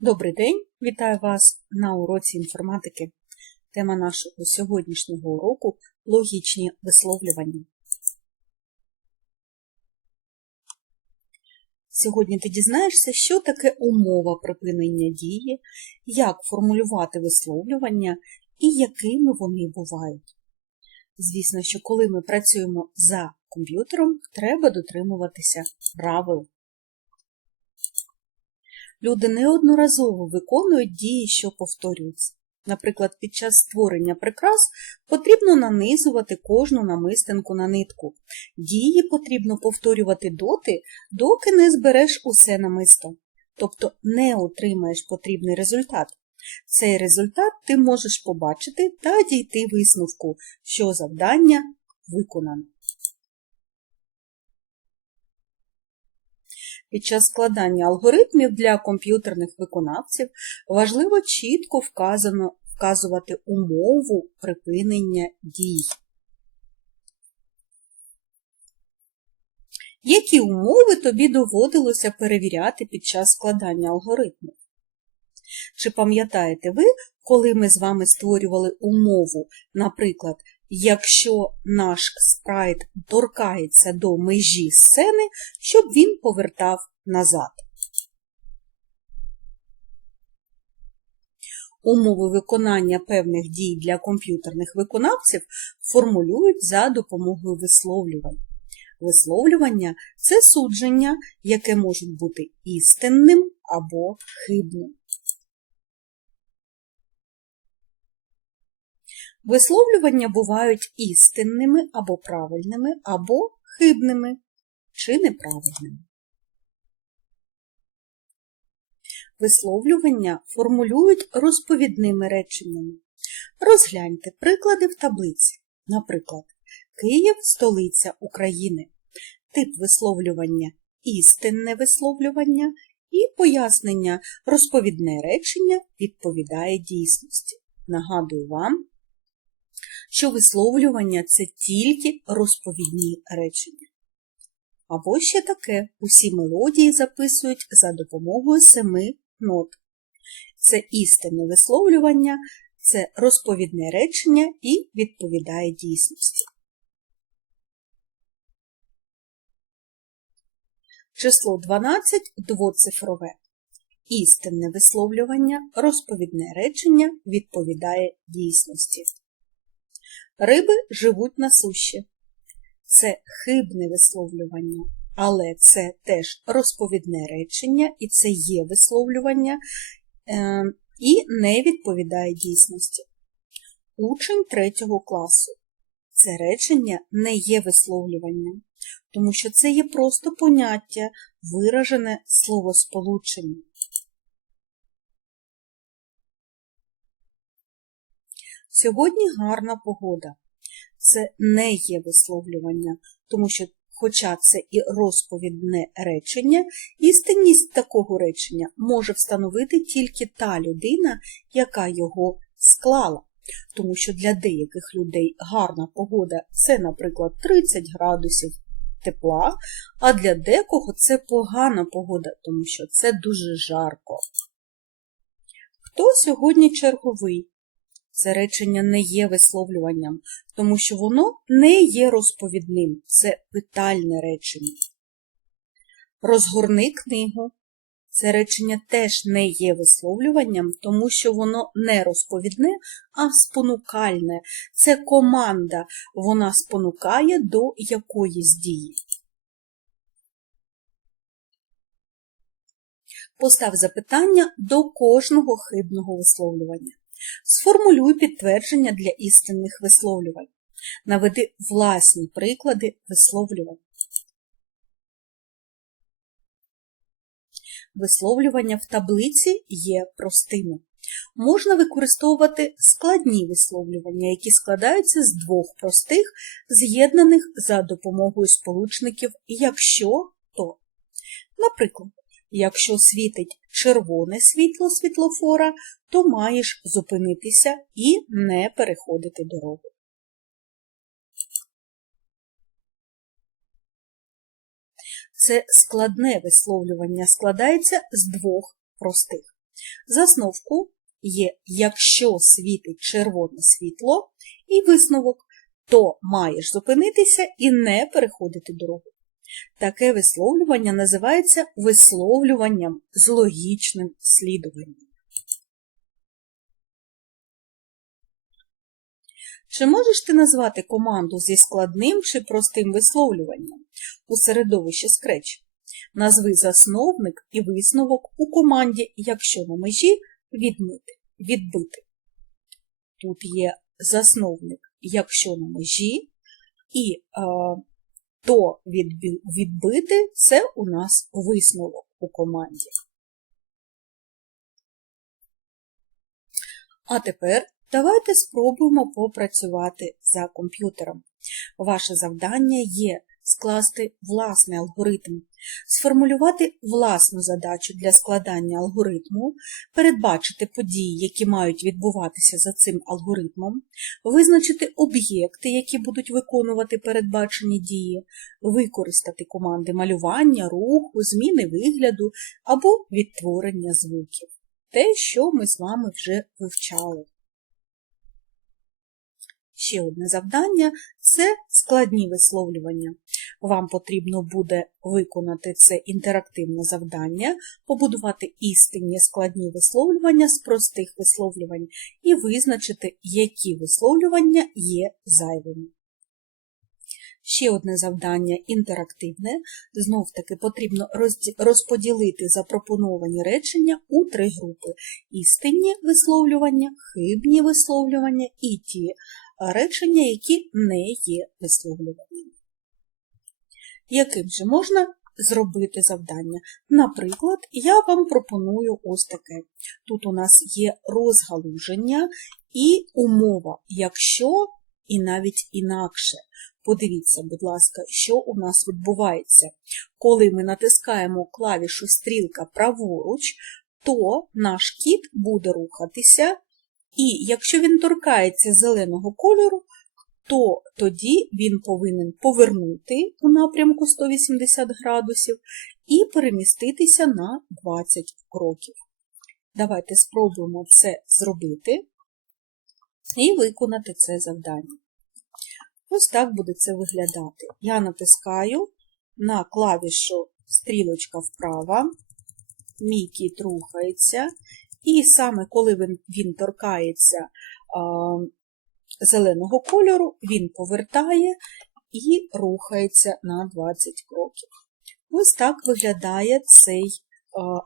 Добрий день! Вітаю вас на уроці інформатики. Тема нашого сьогоднішнього уроку логічні висловлювання. Сьогодні ти дізнаєшся, що таке умова припинення дії, як формулювати висловлювання і якими вони бувають. Звісно, що коли ми працюємо за комп'ютером, треба дотримуватися правил. Люди неодноразово виконують дії, що повторюються. Наприклад, під час створення прикрас потрібно нанизувати кожну намистинку на нитку. Дії потрібно повторювати доти, доки не збереш усе намисто, тобто не отримаєш потрібний результат. Цей результат ти можеш побачити та дійти висновку, що завдання виконано. Під час складання алгоритмів для комп'ютерних виконавців важливо чітко вказано, вказувати умову припинення дій. Які умови тобі доводилося перевіряти під час складання алгоритмів? Чи пам'ятаєте ви, коли ми з вами створювали умову, наприклад, якщо наш спрайт торкається до межі сцени, щоб він повертав назад. Умови виконання певних дій для комп'ютерних виконавців формулюють за допомогою висловлювань. Висловлювання це судження, яке може бути істинним або хибним. Висловлювання бувають істинними або правильними, або хибними чи неправильними. Висловлювання формулюють розповідними реченнями. Розгляньте приклади в таблиці. Наприклад, Київ столиця України. Тип висловлювання істинне висловлювання і пояснення розповідне речення відповідає дійсності. Нагадую вам, що висловлювання це тільки розповідні речення. Або ще таке, усі мелодії записують за допомогою семи нот. Це істинне висловлювання, це розповідне речення і відповідає дійсності. Число 12 двоцифрове. Істинне висловлювання, розповідне речення відповідає дійсності. Риби живуть на суші. Це хибне висловлювання, але це теж розповідне речення, і це є висловлювання е, і не відповідає дійсності. Учень третього класу. Це речення не є висловлюванням, тому що це є просто поняття, виражене словосполученням. Сьогодні гарна погода. Це не є висловлювання, тому що, хоча це і розповідне речення, істинність такого речення може встановити тільки та людина, яка його склала. Тому що для деяких людей гарна погода це, наприклад, 30 градусів тепла, а для декого це погана погода, тому що це дуже жарко. Хто сьогодні черговий? Це речення не є висловлюванням, тому що воно не є розповідним, це питальне речення. Розгорни книгу. Це речення теж не є висловлюванням, тому що воно не розповідне, а спонукальне. Це команда, вона спонукає до якоїсь дії. Постав запитання до кожного хибного висловлювання. Сформулюй підтвердження для істинних висловлювань. Наведи власні приклади висловлювань. Висловлювання в таблиці є простими. Можна використовувати складні висловлювання, які складаються з двох простих, з'єднаних за допомогою сполучників якщо то. Наприклад, якщо світить червоне світло світлофора, то маєш зупинитися і не переходити дорогу. Це складне висловлювання складається з двох простих. Засновку є, якщо світить червоне світло, і висновок, то маєш зупинитися і не переходити дорогу. Таке висловлювання називається висловлюванням з логічним слідуванням. Чи можеш ти назвати команду зі складним чи простим висловлюванням у середовищі Scratch? Назви засновник і висновок у команді, якщо на межі відмити, відбити. Тут є засновник, якщо на межі, і е, то відбити це у нас висновок у команді. А тепер давайте спробуємо попрацювати за комп'ютером. Ваше завдання є скласти власний алгоритм, сформулювати власну задачу для складання алгоритму, передбачити події, які мають відбуватися за цим алгоритмом, визначити об'єкти, які будуть виконувати передбачені дії, використати команди малювання, руху, зміни вигляду або відтворення звуків. Те, що ми з вами вже вивчали. Ще одне завдання це складні висловлювання. Вам потрібно буде виконати це інтерактивне завдання, побудувати істинні складні висловлювання з простих висловлювань і визначити, які висловлювання є зайвими. Ще одне завдання інтерактивне. Знов таки потрібно розподілити запропоновані речення у три групи: істинні висловлювання, хибні висловлювання і ті речення, які не є висловлюваннями. Яким же можна зробити завдання? Наприклад, я вам пропоную ось таке. Тут у нас є розгалуження і умова, якщо і навіть інакше. Подивіться, будь ласка, що у нас відбувається. Коли ми натискаємо клавішу стрілка праворуч, то наш кіт буде рухатися, і якщо він торкається зеленого кольору, то тоді він повинен повернути у напрямку 180 градусів і переміститися на 20 кроків. Давайте спробуємо це зробити і виконати це завдання. Ось так буде це виглядати. Я натискаю на клавішу стрілочка вправо, мій кіт рухається, і саме коли він, він торкається а, зеленого кольору, він повертає і рухається на 20 кроків. Ось так виглядає цей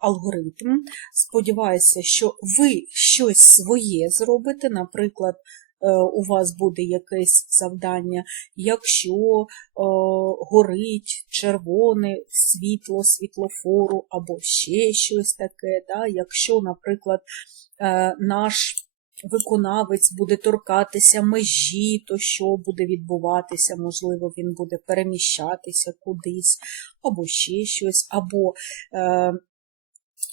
алгоритм. Сподіваюся, що ви щось своє зробите, наприклад, е, у вас буде якесь завдання, якщо е, горить червоне світло світлофору або ще щось таке, да? якщо, наприклад, е, наш виконавець буде торкатися межі, то що буде відбуватися, можливо, він буде переміщатися кудись, або ще щось, або е,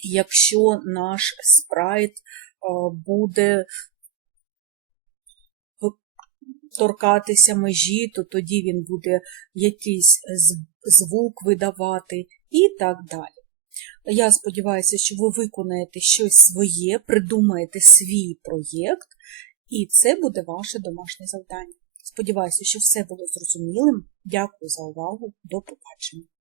якщо наш спрайт е, буде торкатися межі, то тоді він буде якийсь звук видавати і так далі. Я сподіваюся, що ви виконаєте щось своє, придумаєте свій проєкт, і це буде ваше домашнє завдання. Сподіваюся, що все було зрозумілим. Дякую за увагу. До побачення.